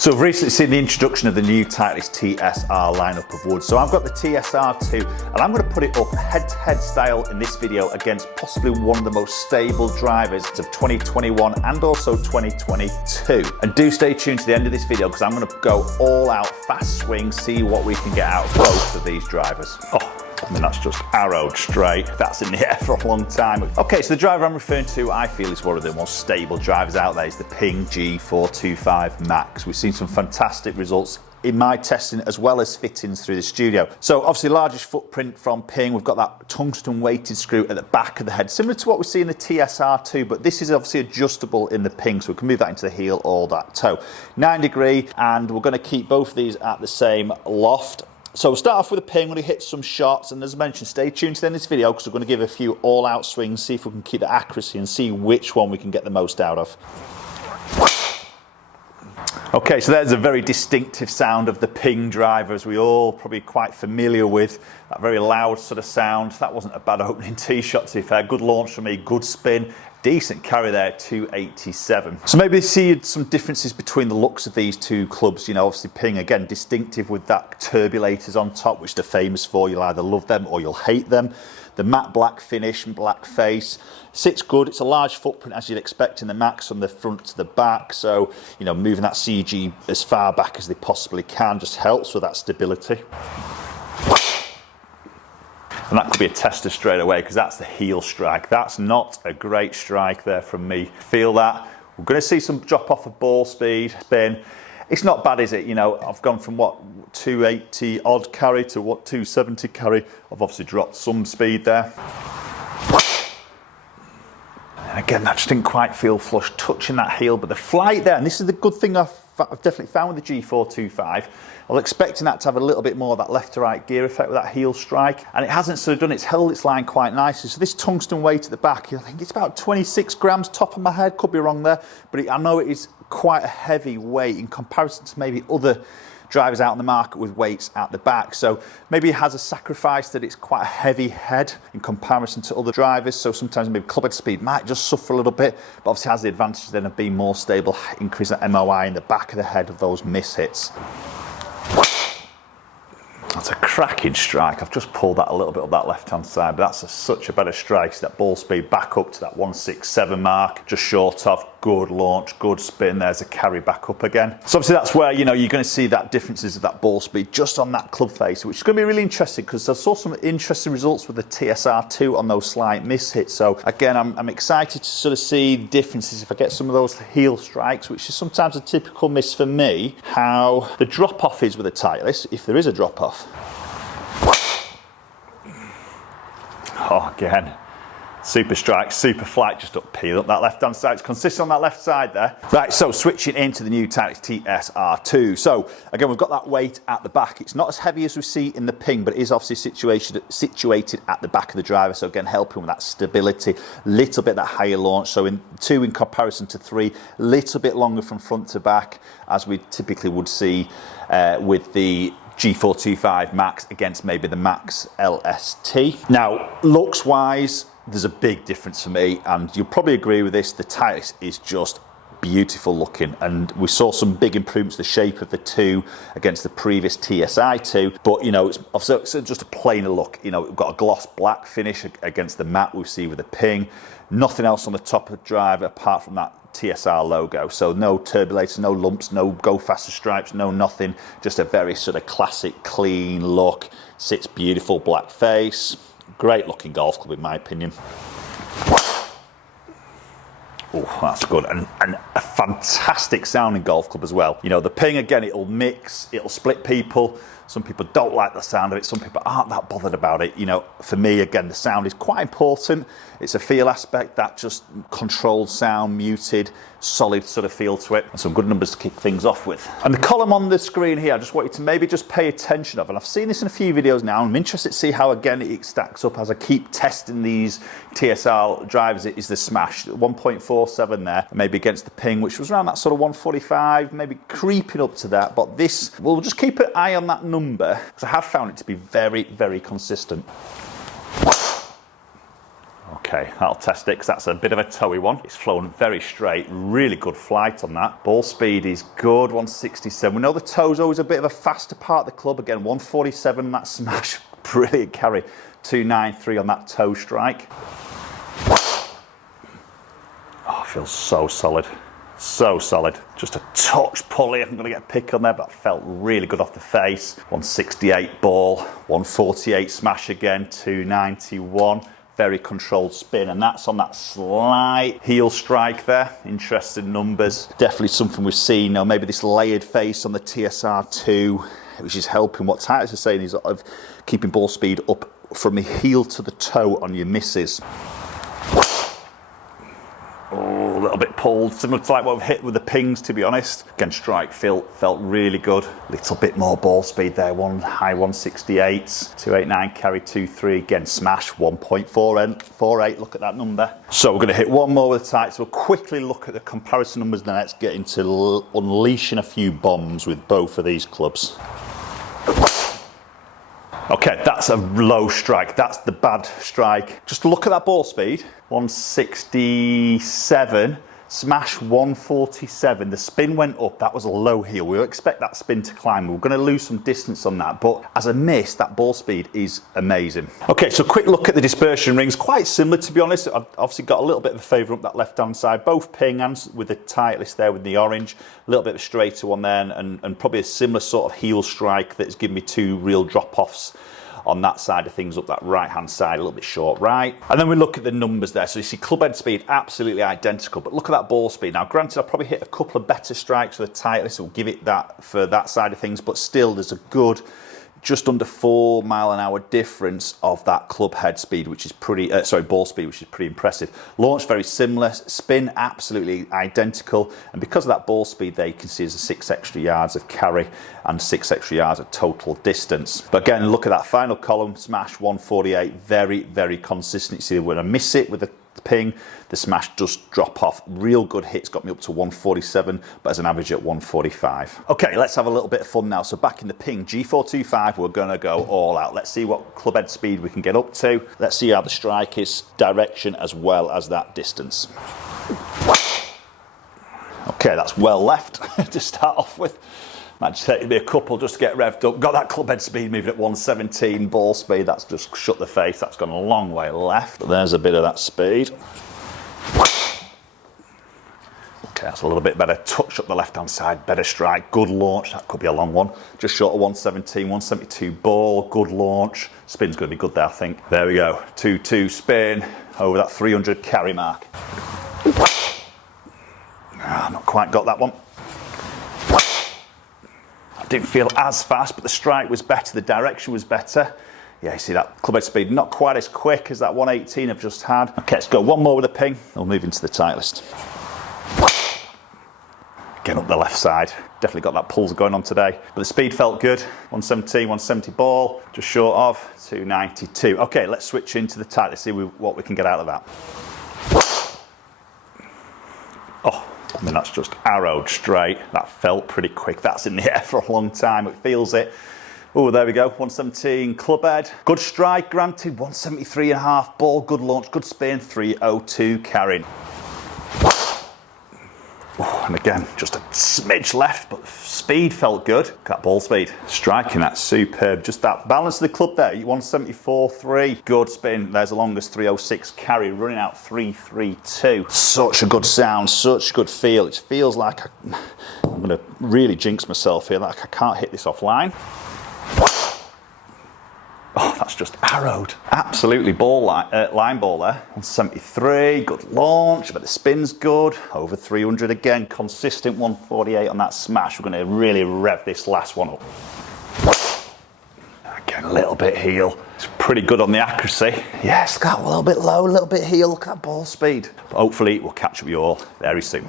So I've recently seen the introduction of the new Titleist TSR lineup of woods. So I've got the TSR2 and I'm going to put it up head-to-head style in this video against possibly one of the most stable drivers of 2021 and also 2022. And do stay tuned to the end of this video because I'm going to go all out, fast swing, see what we can get out of both of these drivers. I mean, that's just arrowed straight. That's in the air for a long time. Okay, so the driver I'm referring to, I feel is one of the most stable drivers out there. Is the Ping G425 Max. We've seen some fantastic results in my testing as well as fittings through the studio. So obviously largest footprint from Ping. We've got that tungsten weighted screw at the back of the head, similar to what we see in the TSR2, but this is obviously adjustable in the Ping, so we can move that into the heel or that toe. 9-degree, and we're going to keep both of these at the same loft. So we'll start off with a Ping. We're going to hit some shots, and as I mentioned, stay tuned to the end of this video because we're going to give a few all-out swings, see if we can keep the accuracy and see which one we can get the most out of. Okay, so there's a very distinctive sound of the Ping driver, as we all probably quite familiar with. That very loud sort of sound. That wasn't a bad opening tee shot, to be fair. Good launch for me, good spin. Decent carry there, 287. So maybe see some differences between the looks of these two clubs. You know, obviously Ping, again, distinctive with that turbulators on top, which they're famous for. You'll either love them or you'll hate them. The matte black finish and black face. Sits good. It's a large footprint, as you'd expect in the Max, from the front to the back. So, you know, moving that CG as far back as they possibly can just helps with that stability. And that could be a tester straight away because that's the heel strike. That's not a great strike there from me. Feel that. We're going to see some drop off of ball speed, spin. It's not bad, is it? You know, I've gone from what, 280 odd carry to what, 270 carry. I've obviously dropped some speed there. And again, that just didn't quite feel flush touching that heel, but the flight there, and this is the good thing I've definitely found with the G425. I was expecting that to have a little bit more of that left to right gear effect with that heel strike, and it hasn't sort of done. It's held its line quite nicely. So this tungsten weight at the back, I think it's about 26 grams top of my head, could be wrong there, but I know it is quite a heavy weight in comparison to maybe other drivers out on the market with weights at the back. So maybe it has a sacrifice that it's quite a heavy head in comparison to other drivers. So sometimes maybe clubhead speed might just suffer a little bit, but obviously has the advantage then of being more stable, increase that MOI in the back of the head of those miss hits. That's a cracking strike. I've just pulled that a little bit up that left-hand side, but that's such a better strike. So that ball speed back up to that 167 mark, just short of. Good launch, good spin. There's a carry back up again. So obviously that's where, you know, you're going to see that differences of that ball speed just on that club face, which is going to be really interesting because I saw some interesting results with the TSR2 on those slight miss hits. So again, I'm excited to sort of see differences if I get some of those heel strikes, which is sometimes a typical miss for me, how the drop off is with a Titleist, if there is a drop off. Oh, again. Super strike, super flight, just up peel up that left hand side. It's consistent on that left side there. Right, so switching into the new Titleist TSR2. So again, we've got that weight at the back. It's not as heavy as we see in the Ping, but it is obviously situated at the back of the driver. So again, helping with that stability, little bit that higher launch. So in 2 in comparison to 3, little bit longer from front to back, as we typically would see with the G425 Max against maybe the Max LST. Now, looks wise, there's a big difference for me, and you'll probably agree with this. The Titleist is just beautiful looking, and we saw some big improvements to the shape of the 2 against the previous TSI2, but you know, it's just a plainer look. You know, we've got a gloss black finish against the matte we see with the Ping. Nothing else on the top of the driver apart from that TSR logo. So no turbulators, no lumps, no go faster stripes, no nothing. Just a very sort of classic, clean look. Sits beautiful black face. Great looking golf club in my opinion. Oh, that's good. And a fantastic sounding golf club as well. You know, the Ping, again, it'll mix, it'll split people. Some people don't like the sound of it. Some people aren't that bothered about it. You know, for me, again, the sound is quite important. It's a feel aspect, that just controlled sound, muted, solid sort of feel to it, and some good numbers to kick things off with. And the column on the screen here, I just want you to maybe just pay attention of, and I've seen this in a few videos now. I'm interested to see how, again, it stacks up as I keep testing these TSR drivers. It is the smash, 1.47 there, maybe against the Ping, which was around that sort of 145, maybe creeping up to that. But this, we'll just keep an eye on that number, because I have found it to be very, very consistent. Okay, Okay, that'll test it because that's a bit of a towy one. It's flown very straight, really good flight on that. Ball speed is good, 167. We know the toe's always a bit of a faster part of the club. Again, 147 on that smash, brilliant carry. 293 on that toe strike. Oh, feels so solid. So solid. Just a touch pulley. I'm going to get a pick on there, but felt really good off the face. 168 ball, 148 smash again, 291. Very controlled spin, and that's on that slight heel strike there. Interesting numbers. Definitely something we've seen. Or maybe this layered face on the TSR2, which is helping. What Titleist is saying is of keeping ball speed up from the heel to the toe on your misses. Oh, a little bit pulled, similar to like what we've hit with the pings, to be honest. Again, strike felt really good. Little bit more ball speed there, one high 168s, 289 carry 23. Again, smash 1.48. Look at that number. So we're going to hit one more with the tights. We'll quickly look at the comparison numbers, then let's get into unleashing a few bombs with both of these clubs. Okay, that's a low strike. That's the bad strike. Just look at that ball speed. 167, smash 147. The spin went up. That was a low heel. We expect that spin to climb. We're going to lose some distance on that, but as a miss, that ball speed is amazing. Okay, so quick look at the dispersion rings. Quite similar, to be honest. I've obviously got a little bit of a favour up that left-hand side. Both Ping and with the Titleist there with the orange. A little bit of a straighter one there, and probably a similar sort of heel strike that's given me two real drop-offs on that side of things, up that right-hand side, a little bit short right. And then we look at the numbers there. So you see club head speed, absolutely identical, but look at that ball speed. Now, granted, I'll probably hit a couple of better strikes with the Titleist, so we'll give it that for that side of things, but still there's a good just under 4 mile an hour difference of that club head speed, which is pretty, ball speed, which is pretty impressive. Launch very similar, spin absolutely identical, and because of that ball speed there, you can see there's 6 extra yards of carry and 6 extra yards of total distance. But again, look at that final column, smash 148, very consistent. You see when I miss it with the Ping, the smash does drop off. Real good hits got me up to 147, but as an average at 145. Okay, let's have a little bit of fun now. So back in the Ping G425, we're going to go all out. Let's see what club head speed we can get up to. Let's see how the strike is, direction as well as that distance. Okay, that's well left to start off with. Might just take me a couple just to get revved up. Got that club head speed moving at 117, ball speed, that's just shut the face. That's gone a long way left. But there's a bit of that speed. Okay, that's a little bit better. Touch up the left-hand side, better strike, good launch. That could be a long one. Just short of 117, 172 ball, good launch. Spin's going to be good there, I think. There we go, 2-2 spin over that 300 carry mark. Not quite got that one. Didn't feel as fast, but the strike was better, the direction was better. Yeah, you see that club head speed, not quite as quick as that 118 I've just had. Okay, let's go one more with a Ping. We'll move into the Titleist. Again up the left side. Definitely got that pulse going on today. But the speed felt good. 117, 170 ball, just short of 292. Okay, let's switch into the Titleist, see what we can get out of that. Oh. I mean, that's just arrowed straight. That felt pretty quick. That's in the air for a long time. It feels it. Oh, there we go. 117 club head. Good strike, granted. 173.5 ball. Good launch, good spin. 302 carrying. Oh, and again, just a smidge left, but speed felt good. That ball speed. Striking, that's superb. Just that balance of the club there. 174.3. Good spin. There's the longest 306 carry, running out 332. Such a good sound, such a good feel. It feels like I'm going to really jinx myself here. Like I can't hit this offline. Oh, that's just arrowed. Absolutely line ball there. 173, good launch, but the spin's good. Over 300 again, consistent 148 on that smash. We're going to really rev this last one up. Again, a little bit heel. It's pretty good on the accuracy. Yes, got a little bit low, a little bit heel. Look at that ball speed. But hopefully we'll catch up with you all very soon.